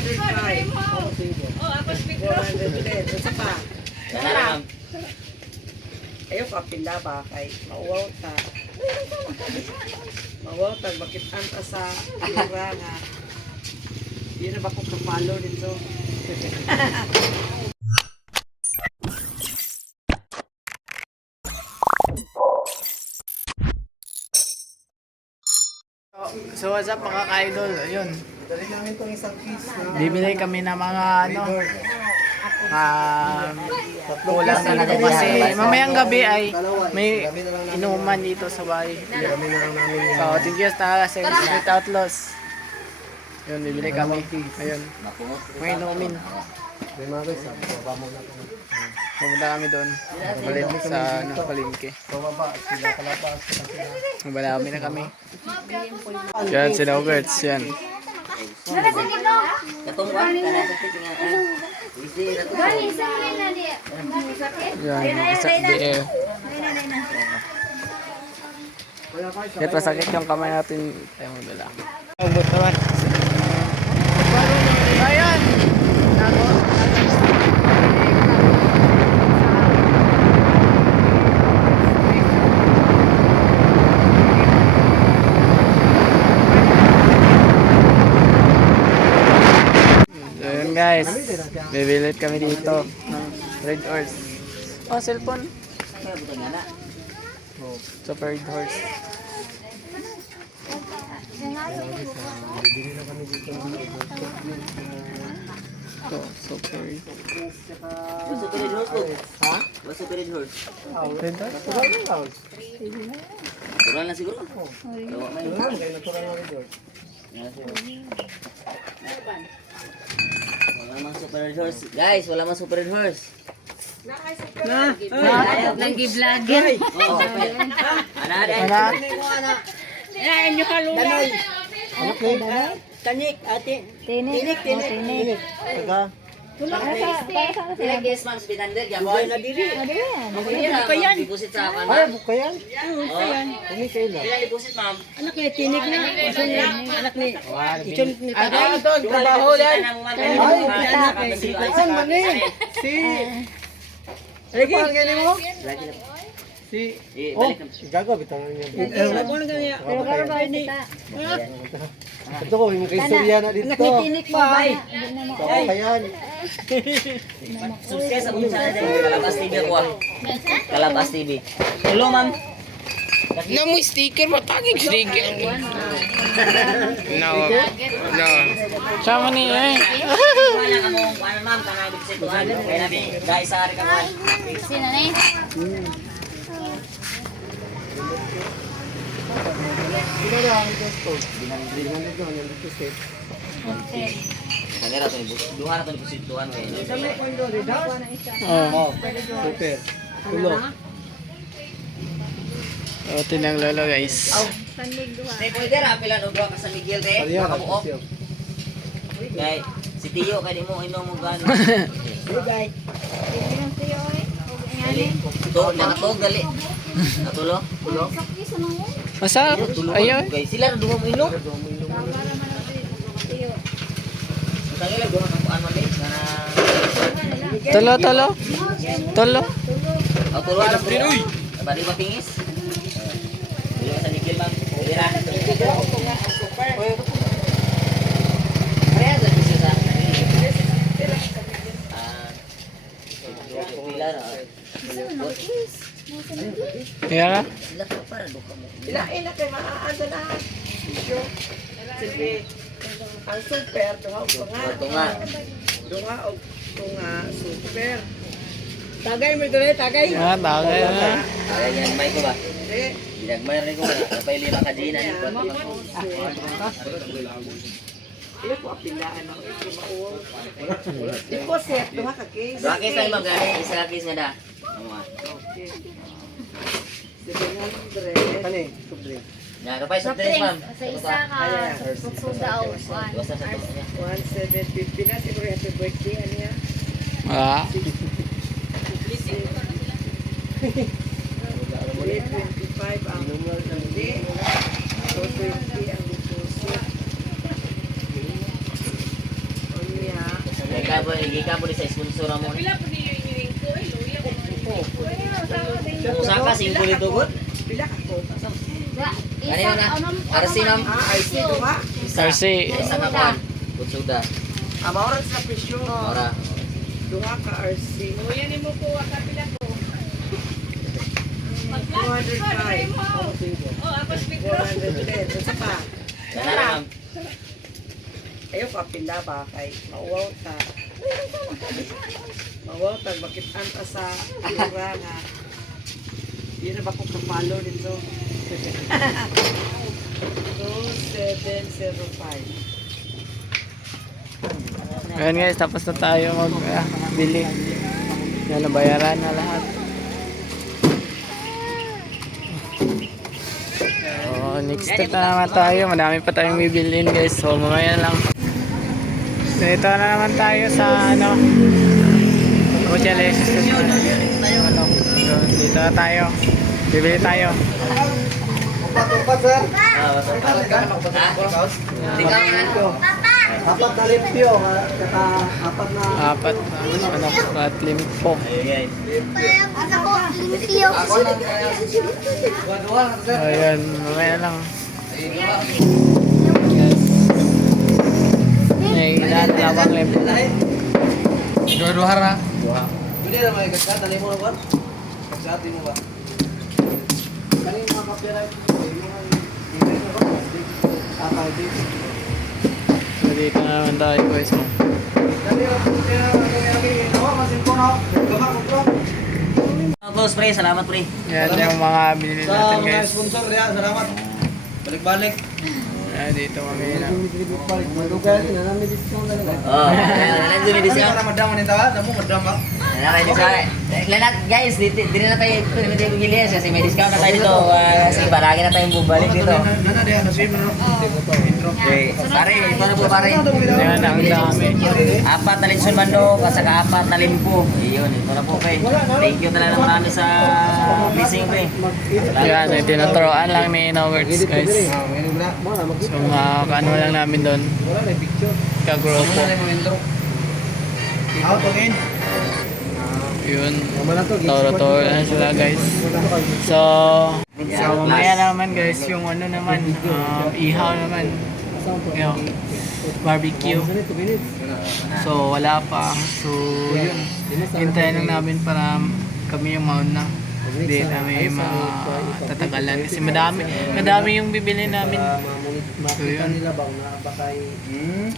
405. Oh, ako speaker. 410. Isa pa. Ma'am. Ayaw ka pila ba kay mauwaw ta. Mauwaw ta bakit anta sa lura nga. Yun na ba ko kapalo dito? So what's up mga ka-idol? Ayun. Dali namin itong isang piece na. Bibili kami ng mga ano kulang talaga kasi mamayang gabi ay may inuman dito sa bahay. Kami na lang namin yan. So thank you sa Street Outlaws. Ayun, bibili kami. Ayun. May inumin. May mga guys, baba mo na ito. Pumunta kami doon. Balik sa ano, palengke. Baba, sila kalabas. Mabalami na kami. Yan, si Roberts. Yan. Katungkuan ka na sa titingan. Yan, isa BF. Kahit masakit yung kamay natin, tayo magdala. Ubot naman. Ayan! Nago. So yun guys, bibilit kami dito ng Red Horse. Oh, cellphone. Super Red Horse. Ito, Super Red. Super Red Horse po. Ha? Super Red Horse. Red Horse? Natural na siguro. Gawa man yun. Wala mang Super Red Horse. Guys, wala mang Super Red Horse. Nang gi-vlogger. Oh, okay. Anak. Yan yung kalula. Tanik, ate. Tinik. Saka, Ilang guys man, spinander, gabon. Ano pa yan? Deposit sa akin, ay, ma'am. buka yan. Kami kayo lang. Ilang deposit, ma'am? Anak niya, tinik na. Anak ni. Ichon ni Ano Tagay. ito? Trabaho yan? Saan man eh? Si... Lagi. Ano ganyan mo? Si... Oh, gago, bitang niya. Ako na ganyan. Pero karo ba ni? Ito ko, yung kay Surya na dito. Anak ni tinik mo. Bay. Baka yan. Sukses ang channel din. Kalabas TV ako ah. Kalabas TV. Hello, ma'am. Na mo sticker, matagig sticker. No. Sama ni eh. Wala ka mo, ano ma'am, kanabig sa tuwan. Kaya namin, guys, sa hari ka man. Sino ni? Sino na ang gusto? Binanggit ko, yung gusto. Kanira to ni duha na to ni posituan kay. Oh. Super. Tulo. Oh, tinang lolo guys. Te pwede ra pila og ka sa Miguel te. Pariya ka. Kabuok. Kay si Tiyo kay di mo inom mo gano. Bye. Dali. To na to dali. Natulo. Tulo. Masa? Ayun. Kay sila ra duha mo inom. Kaya lang duha ka kuan man na. Tolo. Ang tulo na tulo. Bali ba tingis? Dili sa Miguel ma'am. Dira. Kaya sa bisa sa. Pila na. Kaya Sila pa para duha mo. Ilain na kayo maaasa na. Silbi. Ang super, duha o tunga. Tunga. Duha o tunga, super. Tagay mo dito, tagay. Ah, tagay na. Ayan, may ko ba? Hindi. Dinagmay rin ko ba? Napay lima ka din. Iyo ko apilaan ako. Hindi mauwaw. Iko set, duha ka case. Dua case tayo mag-gani. Isa case nga da. Okay. 700. Ano eh? Sobre. Yan, kapay sa tres, ma'am. Sa isa ka, sudaw. Basta sa tres niya. 1,750 na. Siguro happy birthday. Ano yan? Ah. 325 ang hindi. 420 ang deposit. po, igika po sa sponsor mo. Usa ka sing kulit tugod. Kanina na. RC ma'am. RC. Isa ka pa. Kutsuda. Amaoran sa presyo. Ora. Duha ka RC. Uyan mo ko ka pila ko. 205. Oh, ako speaker. 410. Isa pa. Kana ma'am. Ayaw ka pila ba kay mauwaw ta. Mauwaw ta makitaan ta sa alura nga. Di na ba ko kapalo dito? 2705. Ayan guys, tapos na tayo mag-bili. Yan, nabayaran na lahat. So, next step na naman tayo. Madami pa tayong bibilin guys. So, mamaya lang. So, ito na naman tayo sa Rochelle. So, dito na tayo. Bibili tayo. Tingnan nga. Apat na limpyo, apat na... Apat limpo. Ayan. Ayan, mamaya lang. May lalawang limpo. Dua-dua na. Hindi na may gagka, dali mo na ba? Kagsati mo ba? Kanina mga kapira, So, dito na naman tayo guys. Boss pre, salamat pre. Yan yung mga binili natin Sa mga guys. sponsor, salamat. Balik-balik. Ayan, dito kami na. Oh, ayan din di siya. Madam ni tawa, damo madam ba? Ayan di siya. Lahat guys, dito na tayo dito gilis kasi may discount na tayo dito. Kasi balagi na tayong bubalik dito. Nana dia na sim no. Intro. Okay, pare, ito na po pare. Yan, ang dami. Apat na litson mandok at saka apat na limpo. Iyon, ito na po pre. Thank you talaga marami sa blessing pre. Yan, tinuturoan lang ni Nowords guys. So, ano lang namin doon. Kagrupo. Out again. Yun. Toro-toro na sila guys. So, mamaya naman guys, yung ano naman, ihaw naman. Yung barbecue. So, wala pa. So, yun. Hintayin lang namin para kami yung mauna. Hindi namin matatagalan. Kasi madami yung bibili namin. So, yun.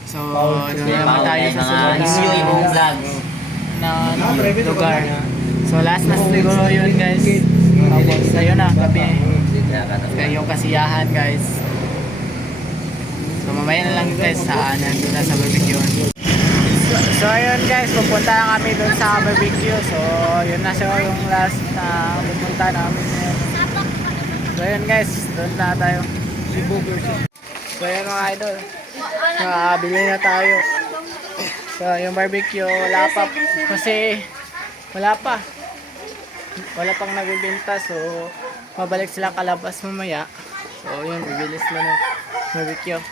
So, doon naman tayo sa sunod na lugar. So, last na siguro yun guys. Tapos, ayun na, gabi. Yung kasiyahan guys. So, mamaya na lang guys sa nandun na sa barbecue. So, ayun guys, pupunta na kami doon sa barbecue. So, yun na siya yung last na pupunta namin. So, ayun guys, doon na tayo. So, ayun mga idol. Bili na tayo. So, yung barbecue, wala pa. Kasi, wala pa. Wala pang nagbibenta. So, mabalik sila kalabas mamaya. So, yun, bibili sila ng barbecue.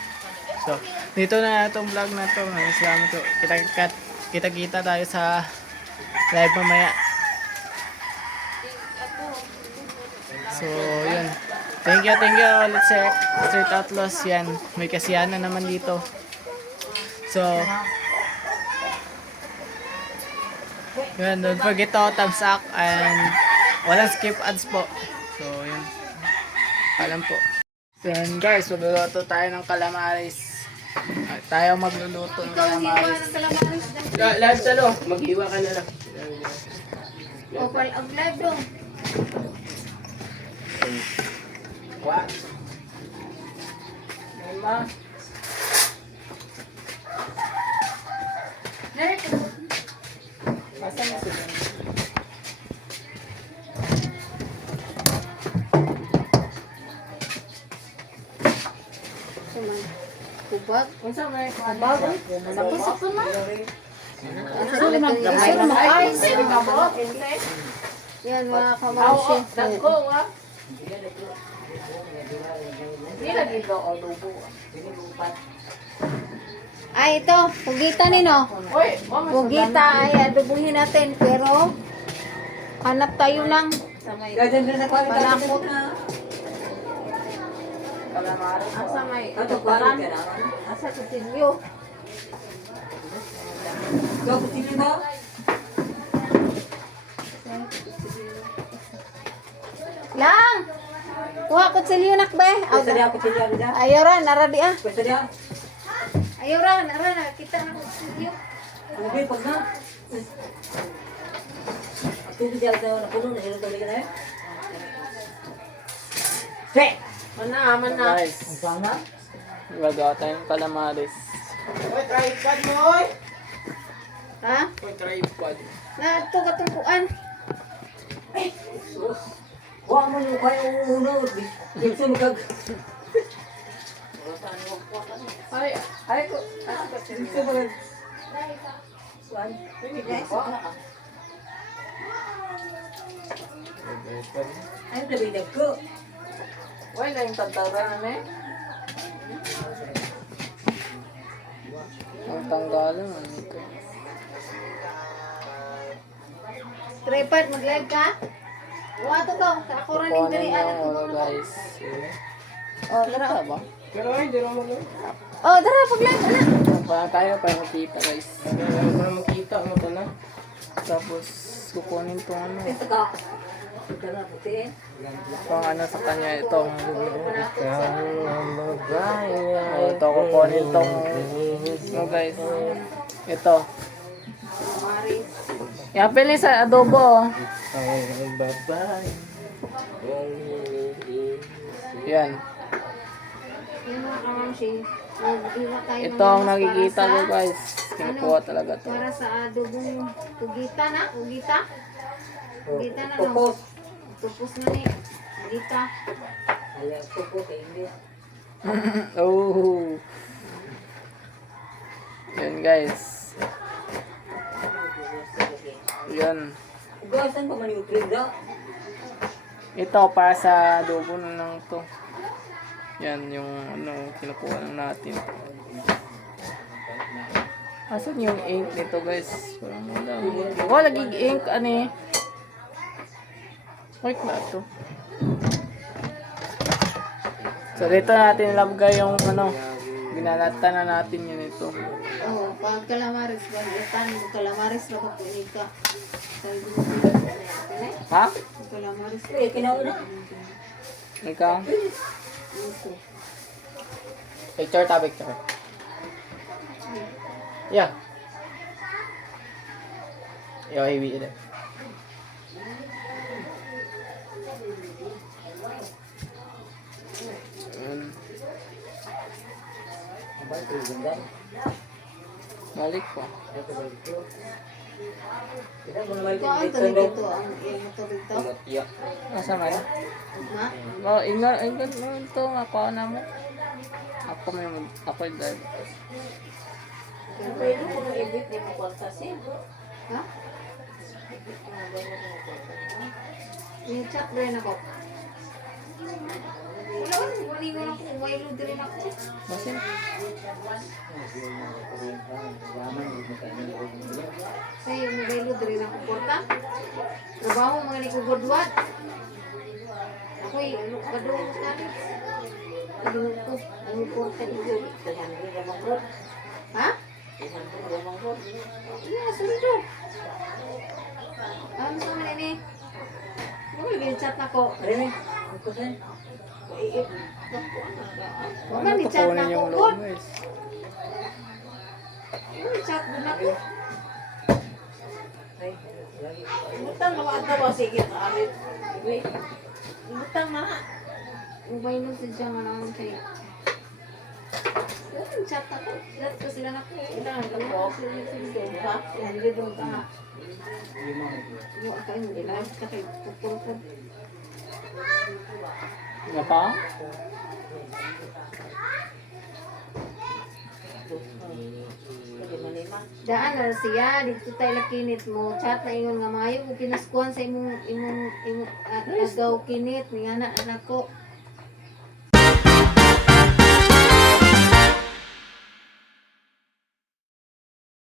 So, dito na itong vlog na ito. Salamat po. Kita-kita tayo sa live mamaya. So, yun. Thank you ulit sa Street Outlaws. Yan, may kasiyahan na naman dito. So, yun, don't forget to thumbs up and walang skip ads po. So, yun. Alam po. So, yun guys, magluluto tayo ng calamares. Tayo magluluto ng calamares. Live talo, maghiwa ka na lang. O, live dong. What? Ma? Masa na sila? Kubag. Unsa may Kubag. Sakto na. Yan mga kamarasya. Ay, ito. Pugita nino. Uy, mama, Pugita ay adubuhin natin. Pero, hanap tayo ng palakot. asa may Ito, parang ka na. Asa kutilyo. Ikaw, kusilyo mo? Lang! Kuha kutsilyo nak be. Pwede dia, kusilyo dia. Ayaw ra, naradi ah. Pwede dia. Ayaw ra, kita na kutsilyo. Ano ba, pag na? Ako dia daw na puno na hilong tuloy ka na eh. Te! Aman na. Guys, Ang sana? gagawa tayong calamares. Uy, tripod mo, oy. Ha? Uy, tripod. Na ito katungkuan. Sus. Huwag mo yung kayo uno. Dito magag... Ay, ay ko. Dito magag... Saan? Ay, nabidag ko. Uy, na yung tagtagan na eh. Ang tanggalan, ano ito? Tripod, mag-live ka? Kuha ito ka. Ako rin yung Kuhanin diri. yung ano guys. Oh, lara. ba? Pero ay, di naman mo. Oh, dara, pag-live. Ano? Parang tayo para makita guys. Para makita mo ito na. Tapos kukunin tong ano. Ito ka. Ito na, puti eh. Itong ano sa kanya itong ito kukunin tong ano guys. Ito. Maris. Yan pili sa adobo. Yan. Yung mga kamamsi. Mag-iwa tayo ng Ito ang lamas nakikita para ko sa- guys. Kinukuha talaga to. Para sa adobong pugita na. Pugita. Pugita na. No? Pupos. Tupos na ni. Pugita. Ayan, pupos eh, hindi. Oh. Yan guys. Yan. Gawasan pa man yung trigger. Ito para sa adobo na lang to. Yan yung ano kinukuha lang natin. Asan yung ink nito guys? Parang wala. Wala laging ink ano eh. Wait na to. So dito natin ilagay yung ano. Binalata na natin yun ito. Oh, pag calamares. Pag-itan mo calamares. Dapat punika. Sabi mo. Ha? Calamares. Eh, kinauna. Ikaw? Okay. Picture ta, picture. Yeah. Yo, hiwi ito. Balik po. Kita mo naman Ito ang yung tuloy trigger. dito. Ang ito dito. Asa man? Ha? Oh, ingat mo ito. Ako na mo. Ako may ako yung drive. Pwede mo nung ibig ni mo kwantasin. Ha? Yung chat rin ako. Wala ko. Maningon ako. Wilo din ako. Basin. Saya mabelo diri na ko porta. Trabaho mga ni ko godwat. Ako'y kadung kani. Kadung ko ang porta dito. Ha? Iya, sundo. Ano sa man ini? Mo lagi chat nako. Rin eh. Ang kusin. Wala ni chat Kukunin nako yung god. loob guys. Chat din ako. Butang na mga daw, sige na alit. Butang na. Ubay no sa siya nga naman kay. Yung chat ako. Chat ko sila nako. Ilan ka po? Ha? Yan dito ka. Yung akay mo nila ka kay pupulpul. Nga pa? Daan na siya dito tayo lakinit mo chat na ingon nga maayo ko pinaskuhan sa imong agaw kinit ni ana anak ko